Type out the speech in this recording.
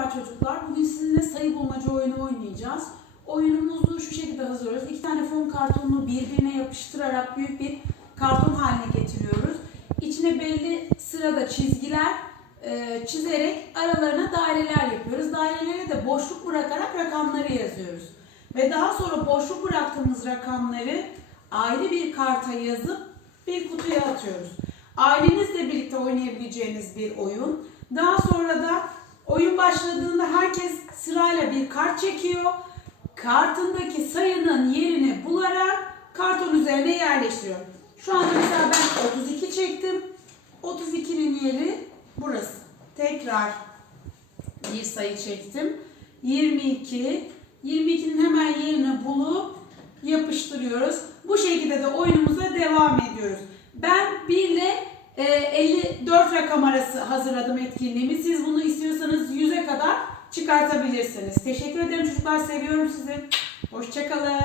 Merhaba çocuklar. Bugün sizinle sayı bulmaca oyunu oynayacağız. Oyunumuzu şu şekilde hazırlıyoruz. İki tane fon kartonunu birbirine yapıştırarak büyük bir karton haline getiriyoruz. İçine belli sırada çizgiler e, çizerek aralarına daireler yapıyoruz. Dairelere de boşluk bırakarak rakamları yazıyoruz. Ve daha sonra boşluk bıraktığımız rakamları ayrı bir karta yazıp bir kutuya atıyoruz. Ailenizle birlikte oynayabileceğiniz bir oyun. Daha sonra başladığında herkes sırayla bir kart çekiyor. Kartındaki sayının yerini bularak karton üzerine yerleştiriyor. Şu anda mesela ben 32 çektim. 32'nin yeri burası. Tekrar bir sayı çektim. 22. 22'nin hemen yerini bulup yapıştırıyoruz. Bu şekilde de oyunumuza devam ediyoruz. Ben 1 ile e, 54 rakam arası hazırladım etkinliğimi. Siz bunu istiyorsanız 100'e kadar çıkartabilirsiniz. Teşekkür ederim çocuklar. Seviyorum sizi. Hoşçakalın.